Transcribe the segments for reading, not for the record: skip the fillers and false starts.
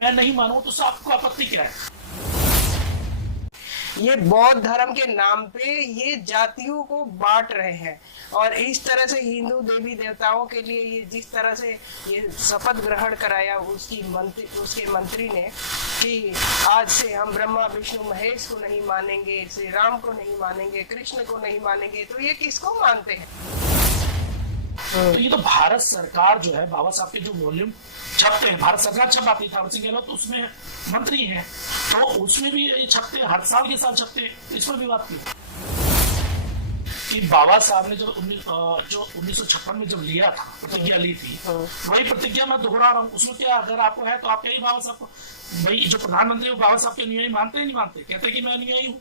मैं नहीं मानूं तो आपको आपत्ति क्या है? ये बौद्ध धर्म के नाम पे ये जातियों को बांट रहे हैं और इस तरह से हिंदू देवी देवताओं के लिए ये जिस तरह से ये शपथ ग्रहण कराया उसके मंत्री ने कि आज से हम ब्रह्मा विष्णु महेश को नहीं मानेंगे, श्री राम को नहीं मानेंगे, कृष्ण को नहीं मानेंगे, तो ये किसको मानते हैं? तो ये तो भारत सरकार जो है, बाबा साहब के जो वॉल्यूम छपते हैं, भारत सरकार छपाती है, थावर सिंह गहलोत तो उसमें मंत्री हैं, तो उसमें भी ये छपते हैं, हर साल के साल छपते हैं। इस पर भी बात की कि बाबा साहब ने जब 1956 में जब लिया था, प्रतिज्ञा ली थी, वही प्रतिज्ञा मैं दोहरा रहा हूँ। उसमें क्या अगर आपको है तो आप कहिए बाबा साहब को, भाई जो प्रधानमंत्री बाबा साहब के अनुयायी मानते नहीं मानते? कहते कि मैं अनुयायी हूँ।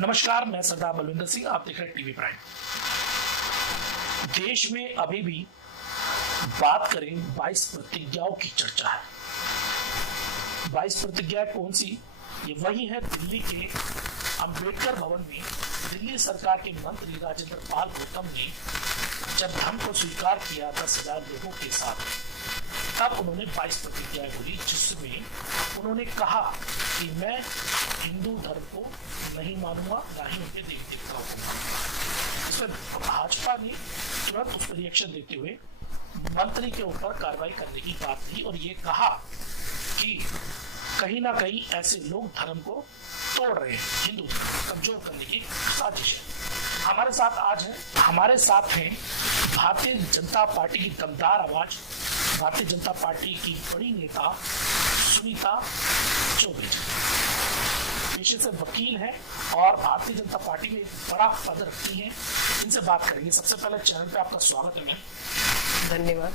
नमस्कार, मैं सरदार बलविंदर सिंह, आप देख रहे हैं टीवी प्राइम। देश में अभी भी बात करें 22 प्रतिज्ञाओं की चर्चा है। 22 प्रतिज्ञाएं कौन सी? ये वही है दिल्ली के अंबेडकर भवन में दिल्ली सरकार के मंत्री राजेंद्र पाल गौतम ने जब धर्म को स्वीकार किया 10,000 लोगों के साथ, तब उन्होंने 22 प्रतिज्ञाएं बोली, जिसमें उन्होंने कहा कि मैं हिंदू धर्म को नहीं मानूंगा, ना ही उनके देवी देवताओं को मानूंगा। इस पर भाजपा ने तुरंत उस पर रिएक्शन देते हुए मंत्री के ऊपर कार्रवाई करने की बात की और ये कहा कि कहीं ना कहीं ऐसे लोग धर्म को तोड़ रहे हैं, हिंदू धर्म को कमजोर करने की साजिश है। हमारे साथ हैं भारतीय जनता पार्टी की दमदार आवाज, भारतीय जनता पार्टी की बड़ी नेता सुनीता चौबे पेशे से वकील है और भारतीय जनता पार्टी में एक बड़ा पद रखती हैं। इनसे बात करेंगे। सबसे पहले चैनल पे आपका स्वागत है मैम। धन्यवाद।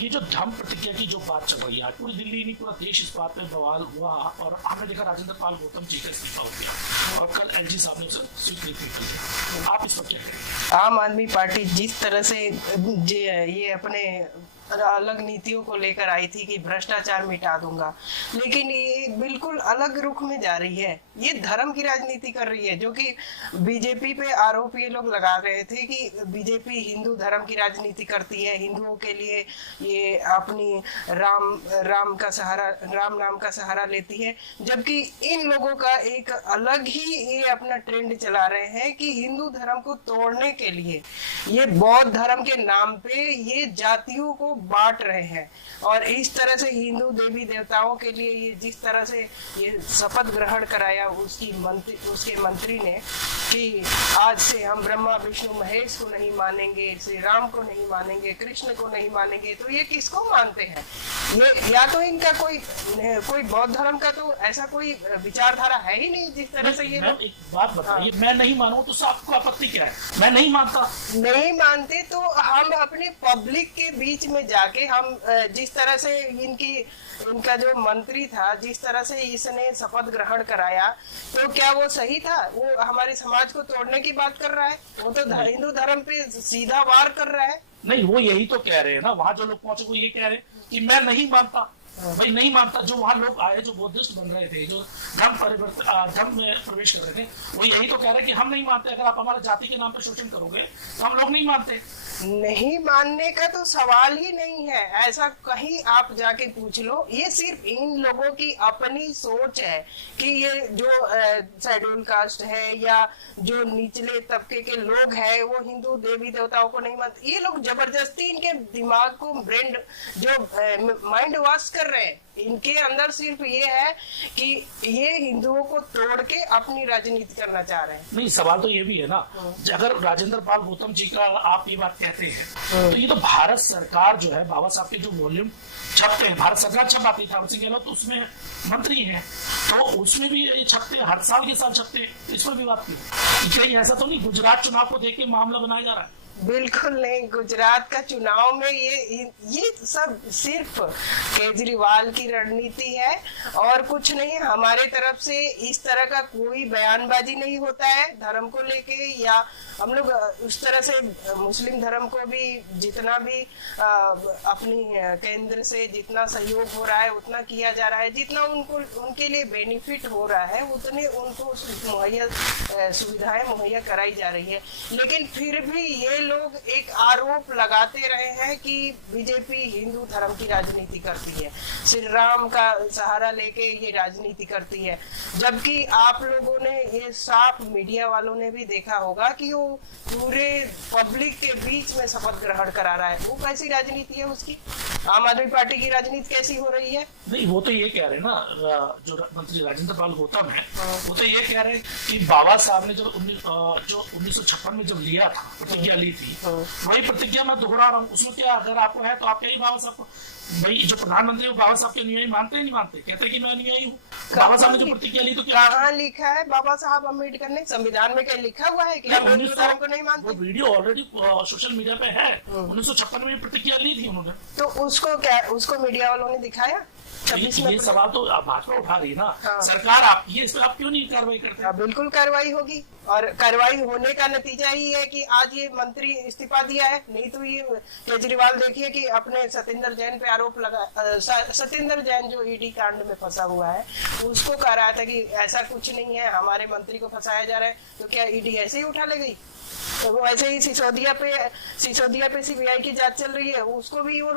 ये जो धर्म प्रतिज्ञा की जो बात चल रही है, पूरी दिल्ली नहीं पूरा देश इस बात पे बवाल हुआ और हमने देखा राजेंद्र पाल गौतम जी का इस्तीफा हो गया और कल एलजी साहब ने उसे स्वीकृति दी। आप इस पर क्या कहेंगे? आम आदमी पार्टी जिस तरह से ये अपने अलग नीतियों को लेकर आई थी कि भ्रष्टाचार मिटा दूंगा, लेकिन ये बिल्कुल अलग रुख में जा रही है। ये धर्म की राजनीति कर रही है, जो कि बीजेपी पे आरोप ये लोग लगा रहे थे कि बीजेपी हिंदू धर्म की राजनीति करती है, हिंदुओं के लिए ये अपनी राम नाम का सहारा लेती है, जबकि इन लोगों का एक अलग ही ये अपना ट्रेंड चला रहे हैं कि हिंदू धर्म को तोड़ने के लिए ये बौद्ध धर्म के नाम पे ये जातियों को बांट रहे हैं और इस तरह से हिंदू देवी देवताओं के लिए ये जिस तरह से ये शपथ ग्रहण कराया उसके मंत्री ने कि आज से हम ब्रह्मा विष्णु महेश को नहीं मानेंगे, श्री राम को नहीं मानेंगे, कृष्ण को नहीं मानेंगे, तो ये किसको मानते हैं? ये या तो इनका कोई बौद्ध धर्म का तो ऐसा कोई विचारधारा है ही नहीं जिस तरह से ये लोग। एक बात बताइए, मैं नहीं मानूं तो आपको आपत्ति क्या है? मैं नहीं मानता, नहीं मानते तो हम अपने पब्लिक के बीच में जाके हम जिस तरह से इनका जो मंत्री था, जिस तरह से इसने शपथ ग्रहण कराया, तो क्या वो सही था? वो हमारे समाज को तोड़ने की बात कर रहा है? वो तो हिंदू धर्म पे सीधा वार कर रहा है। नहीं, वो यही तो कह रहे हैं ना, वहां जो लोग पहुंचे वो ये कह रहे हैं कि मैं नहीं मानता। भाई नहीं मानता, जो वहां लोग आए, जो बुद्धिस्ट बन रहे थे, जो धर्म में प्रवेश कर रहे थे, वो यही तो कह रहे हैं कि हम नहीं मानते। अगर आप हमारे जाति के नाम पर शोषण करोगे तो हम लोग नहीं मानते। नहीं मानने का तो सवाल ही नहीं है, ऐसा कहीं आप जाके पूछ लो। ये सिर्फ इन लोगों की अपनी सोच है कि ये जो शेड्यूल कास्ट है या जो निचले तबके के लोग हैं वो हिंदू देवी देवताओं को नहीं मानते। ये लोग जबरदस्ती इनके दिमाग को ब्रेन जो माइंड वॉश कर रहे हैं। इनके अंदर सिर्फ ये है कि ये हिंदुओं को तोड़ के अपनी राजनीति करना चाह रहे हैं। नहीं, सवाल तो ये भी है ना, अगर राजेंद्र पाल गौतम जी का आप ये बात कहते हैं तो ये तो भारत सरकार जो है, बाबा साहब के जो वॉल्यूम छपते हैं, भारत सरकार छपाती है, थावर सिंह गहलोत तो उसमें मंत्री हैं, तो उसमें भी ये छपते हैं, हर साल के साल छपते हैं। इस पर भी बात की। कहीं ऐसा तो नहीं गुजरात चुनाव को देख के मामला बनाया जा रहा है? बिल्कुल नहीं। गुजरात का चुनाव में ये सब सिर्फ केजरीवाल की रणनीति है और कुछ नहीं। हमारे तरफ से इस तरह का कोई बयानबाजी नहीं होता है धर्म को लेके, या हम लोग उस तरह से मुस्लिम धर्म को भी जितना भी अपनी केंद्र से जितना सहयोग हो रहा है उतना किया जा रहा है, जितना उनको उनके लिए बेनिफिट हो रहा है उतने उनको सुविधाएं मुहैया कराई जा रही है। लेकिन फिर भी ये लोग एक आरोप लगाते रहे हैं कि बीजेपी हिंदू धर्म की राजनीति करती है, श्री राम का सहारा लेके ये राजनीति करती है, जबकि आप लोगों ने ये साफ मीडिया वालों ने भी देखा होगा कि वो पूरे पब्लिक के बीच में शपथ ग्रहण करा रहा है। वो कैसी राजनीति है उसकी? आम आदमी पार्टी की राजनीति कैसी हो रही है? नहीं, वो तो ये कह रहे हैं ना, जो मंत्री राजेंद्र पाल गौतम है वो तो ये कह रहे हैं कि बाबा साहब ने जो 1956 में जब लिया था, प्रतिज्ञा ली थी, वही प्रतिज्ञा मैं दोहरा रहा हूँ। उसमें क्या, अगर आपको है तो आप यही बाबा साहब को, भाई जो प्रधानमंत्री वो बाबा साहब के अनुयायी मानते नहीं मानते? कहते कि मैं अनुयायी हूँ। बाबा साहब ने जो प्रतिज्ञा ली तो क्या कहाँ लिखा है बाबा साहब अम्बेडकर ने? संविधान में कहीं लिखा हुआ है कि हम हिंदू धर्म को नहीं मानते? वो वीडियो ऑलरेडी सोशल मीडिया पे है। 1956 में प्रतिज्ञा ली थी उन्होंने, तो उसको मीडिया वालों ने दिखाया? ये सवाल तो भाजपा उठा रही है ना। हाँ। सरकार आपकी है, इस पर आप क्यों नहीं कार्रवाई करते? बिल्कुल कार्रवाई होगी, और कार्रवाई होने का नतीजा ही है कि आज ये मंत्री इस्तीफा दिया है। नहीं तो ये केजरीवाल देखिए कि अपने सत्येंद्र जैन पे आरोप लगा, सत्येंद्र जैन जो ईडी कांड में फंसा हुआ है उसको कह रहा था कि ऐसा कुछ नहीं है, हमारे मंत्री को फंसाया जा रहा है, तो क्या ईडी ऐसे ही उठा ले गई? तो वैसे ही सिसोदिया पे सीबीआई की जांच चल रही है, उसको भी वो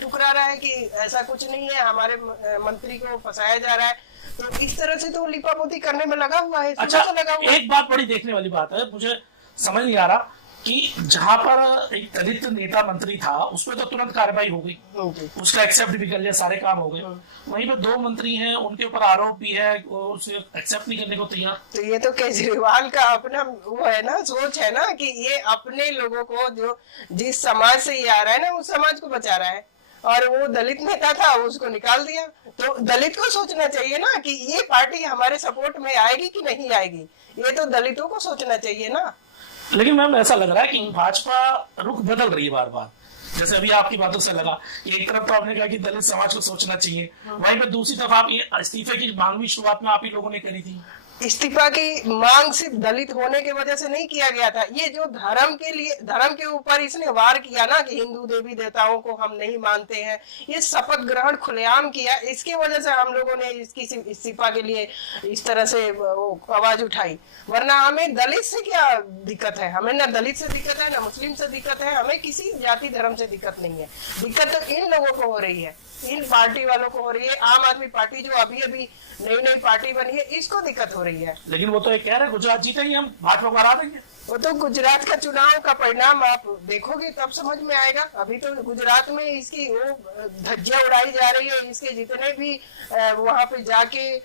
ठुकरा रहा है कि ऐसा कुछ नहीं है, हमारे मंत्री को फंसाया जा रहा है। तो इस तरह से तो लिपापोती करने में लगा हुआ है। अच्छा, लगा हुआ एक बात बड़ी देखने वाली बात है, मुझे समझ नहीं आ रहा कि जहां पर एक दलित नेता मंत्री था उसमें तो तुरंत कार्रवाई हो गई, उसका एक्सेप्ट भी कर लिया, सारे काम हो गए। वहीं पे 2 मंत्री हैं, उनके ऊपर आरोप भी है, उसे एक्सेप्ट नहीं करने को तैयार। तो ये तो केजरीवाल का अपना वो है ना, सोच है ना कि ये अपने लोगों को, जो जिस समाज से ये आ रहा है ना, उस समाज को बचा रहा है, और वो दलित नेता था उसको निकाल दिया। तो दलित को सोचना चाहिए ना कि ये पार्टी हमारे सपोर्ट में आएगी कि नहीं आएगी, ये तो दलितों को सोचना चाहिए ना। लेकिन मैम ऐसा लग रहा है कि भाजपा रुख बदल रही है बार बार। जैसे अभी आपकी बातों से लगा कि एक तरफ तो आपने कहा कि दलित समाज को सोचना चाहिए, वहीं पर दूसरी तरफ आप ये इस्तीफे की मांग भी शुरुआत में आप ही लोगों ने करी थी। इस्तीफा की मांग सिर्फ दलित होने की वजह से नहीं किया गया था, ये जो धर्म के ऊपर इसने वार किया ना कि हिंदू देवी देवताओं को हम नहीं मानते हैं, ये शपथ ग्रहण खुलेआम किया, इसकी वजह से हम लोगों ने इसकी इस्तीफा के लिए इस तरह से आवाज उठाई। वरना हमें दलित से क्या दिक्कत है? हमें ना दलित से दिक्कत है, ना मुस्लिम से दिक्कत है, हमें किसी जाति धर्म से दिक्कत नहीं है। दिक्कत तो इन लोगों को हो रही है, इन पार्टी वालों को हो रही है। आम आदमी पार्टी जो अभी नई पार्टी बनी है, इसको दिक्कत हो रही है। लेकिन वो तो ये कह रहे गुजरात जीते ही हम भाजपा को हरा देंगे। वो तो गुजरात का चुनाव का परिणाम आप देखोगे तब समझ में आएगा। अभी तो गुजरात में इसकी वो धज्जियां उड़ाई जा रही है, इसके जितने भी वहां पे जाके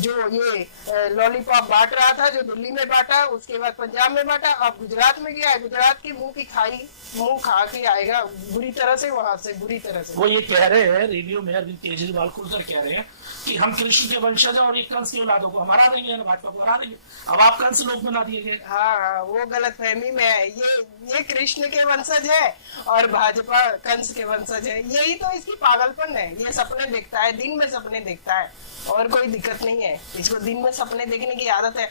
जो ये लॉलीपॉप बांट रहा था, जो दिल्ली में बांटा, उसके बाद पंजाब में बांटा, अब गुजरात में गया है, गुजरात की मुंह खा के आएगा बुरी तरह से, वहां से बुरी तरह से। वो ये कह रहे हैं रेडियो में, अरविंद केजरीवाल खुलकर कह रहे हैं कि हम कृष्ण के वंशज और एक कंस की औलादों को हमारा देंगे, भाजपा को हरा देंगे। अब आप कंस लोग बना दिए गए। हाँ, वो गलत फहमी में है। ये कृष्ण के वंशज है और भाजपा कंस के वंशज है। यही तो इसकी पागलपन है। ये सपने देखता है, दिन में सपने देखता है, और कोई दिक्कत नहीं है। इसको दिन में सपने देखने की आदत है।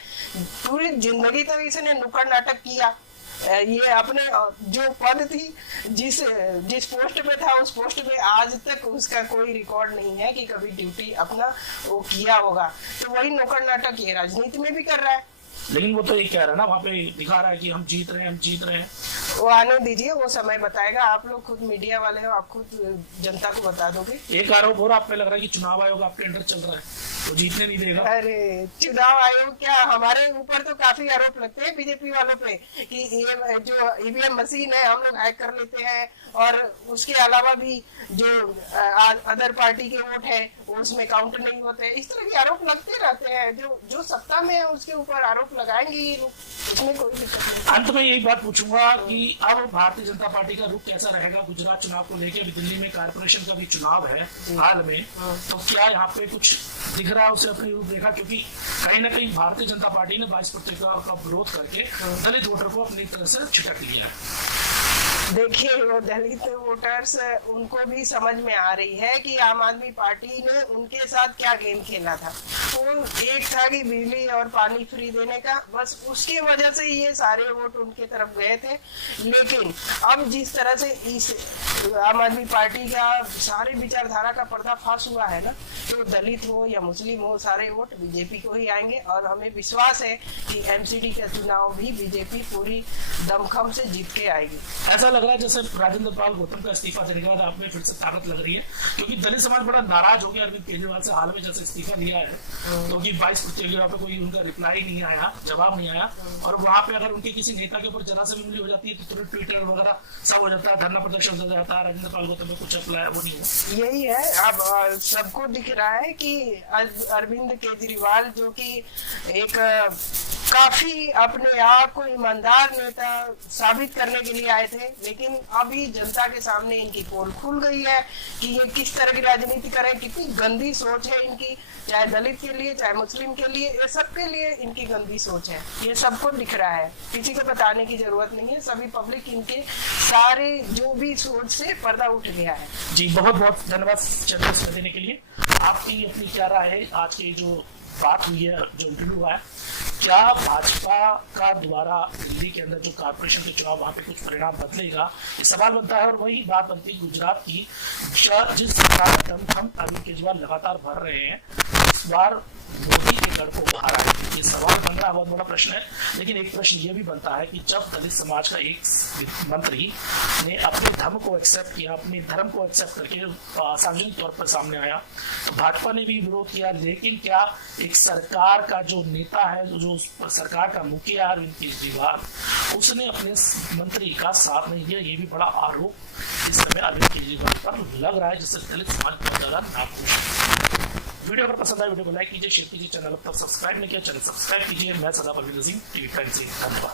पूरी जिंदगी तो इसने नुक्कड़ नाटक किया। ये अपने जो पद थी, जिस पोस्ट पे था, उस पोस्ट पे आज तक उसका कोई रिकॉर्ड नहीं है कि कभी ड्यूटी अपना वो किया होगा। तो वही नुक्कड़ नाटक ये राजनीति में भी कर रहा है। लेकिन वो तो ये कह रहा है ना, वहाँ पे दिखा रहा है कि हम जीत रहे हैं। वो आने दीजिए, वो समय बताएगा। आप लोग खुद मीडिया वाले हो, आप खुद जनता को बता दोगे। एक आरोप और आप पे लग रहा है कि चुनाव आयोग आपके अंडर चल रहा है, तो जीतने नहीं देगा। अरे चुनाव आयोग क्या, हमारे ऊपर तो काफी आरोप लगते हैं बीजेपी वालों पे कि ये जो ईवीएम मशीन है हम लोग हैक कर लेते हैं, और उसके अलावा भी जो अदर पार्टी के वोट है वो उसमें काउंट नहीं होते। इस तरह के आरोप लगते रहते हैं। जो सत्ता में है उसके ऊपर आरोप लगाएंगे ये लोग, इसमें कोई दिक्कत नहीं। अंत में यही बात पूछूंगा कि अब भारतीय जनता पार्टी का रुख कैसा रहेगा गुजरात चुनाव को लेकर? अभी दिल्ली में कारपोरेशन का भी चुनाव है हाल में, तो क्या यहाँ पे कुछ दिख रहा है उसे अपनी रूपरेखा? क्योंकि कहीं ना कहीं भारतीय जनता पार्टी ने 22% का विरोध करके दलित वोटर को अपनी तरह से छिटक लिया है। देखिए, वो दलित वोटर्स, उनको भी समझ में आ रही है कि आम आदमी पार्टी ने उनके साथ क्या गेम खेला था। वो एक था कि बिजली और पानी फ्री देने का, बस उसकी वजह से ये सारे वोट उनके तरफ गए थे। लेकिन अब जिस तरह से इस आम आदमी पार्टी का सारे विचारधारा का पर्दाफाश हुआ है ना, तो दलित हो या मुस्लिम हो, सारे वोट बीजेपी को ही आएंगे। और हमें विश्वास है कि एमसीडी का चुनाव भी बीजेपी पूरी दमखम से जीत के आएगी। ऐसा लग रहा है जैसे राजेंद्र पाल गौतम का इस्तीफा देने के बाद आप में फिर से ताकत लग रही है, क्योंकि दलित समाज बड़ा नाराज हो गया अरविंद केजरीवाल से हाल में जैसे इस्तीफा लिया है, क्योंकि 22% पे कोई उनका रिप्लाई नहीं आया, जवाब नहीं आया। और वहां पे अगर उनके किसी नेता के ऊपर जरा से भी उंगली हो जाती है तो तुरंत ट्विटर वगैरह सब हो जाता है, धरना प्रदर्शन हो जाता है। राजेंद्र पाल गौतम में कुछ अप्लाई वो नहीं है। यही है, अब सबको दिख रहा है कि अरविंद केजरीवाल जो कि एक काफी अपने आप को ईमानदार नेता साबित करने के लिए आए थे, लेकिन अभी जनता के सामने इनकी पोल खुल गई है कि ये किस तरह की राजनीति करें। कितनी गंदी सोच है इनकी, चाहे दलित के लिए चाहे मुस्लिम के लिए, ये सबके लिए इनकी गंदी सोच है। ये सबको दिख रहा है, किसी को बताने की जरूरत नहीं है। सभी पब्लिक इनके सारे जो भी सोच से पर्दा उठ गया है। जी बहुत बहुत धन्यवाद चर्चा देने के लिए। आपकी अपनी क्या राय है आज की जो बात हुई है, जो इंटरव्यू हुआ है, क्या भाजपा का द्वारा दिल्ली के अंदर जो कारपोरेशन के चुनाव वहां पे कुछ परिणाम बदलेगा? ये सवाल बनता है। और वही बात बनती है गुजरात की, जिस सरकार का दम हम अरविंद केजरीवाल लगातार भर रहे हैं, इस बार मोदी के गढ़ को बाहर आए, ये सवाल बन रहा है, बहुत बड़ा प्रश्न है। लेकिन एक प्रश्न ये भी बनता है कि जब दलित समाज का एक मंत्री ने अपने धर्म को एक्सेप्ट किया, अपने धर्म को एक्सेप्ट करके सार्वजनिक तौर पर सामने आया, तो भाजपा ने भी विरोध किया। लेकिन क्या एक सरकार का जो नेता है, जो सरकार का मुखिया अरविंद केजरीवाल, उसने अपने मंत्री का साथ नहीं दिया? ये भी बड़ा आरोप इस समय अरविंद केजरीवाल पर लग रहा है, जिससे दलित समाज बहुत ज्यादा नाखुश है। वीडियो अगर पसंद आए वीडियो को लाइक कीजिए, शेयर कीजिए, चैनल अब तक सब्सक्राइब नहीं किया चैनल सब्सक्राइब कीजिए। मैं सदा परवीन सिंह, टीवी टाइम्स से, धन्यवाद।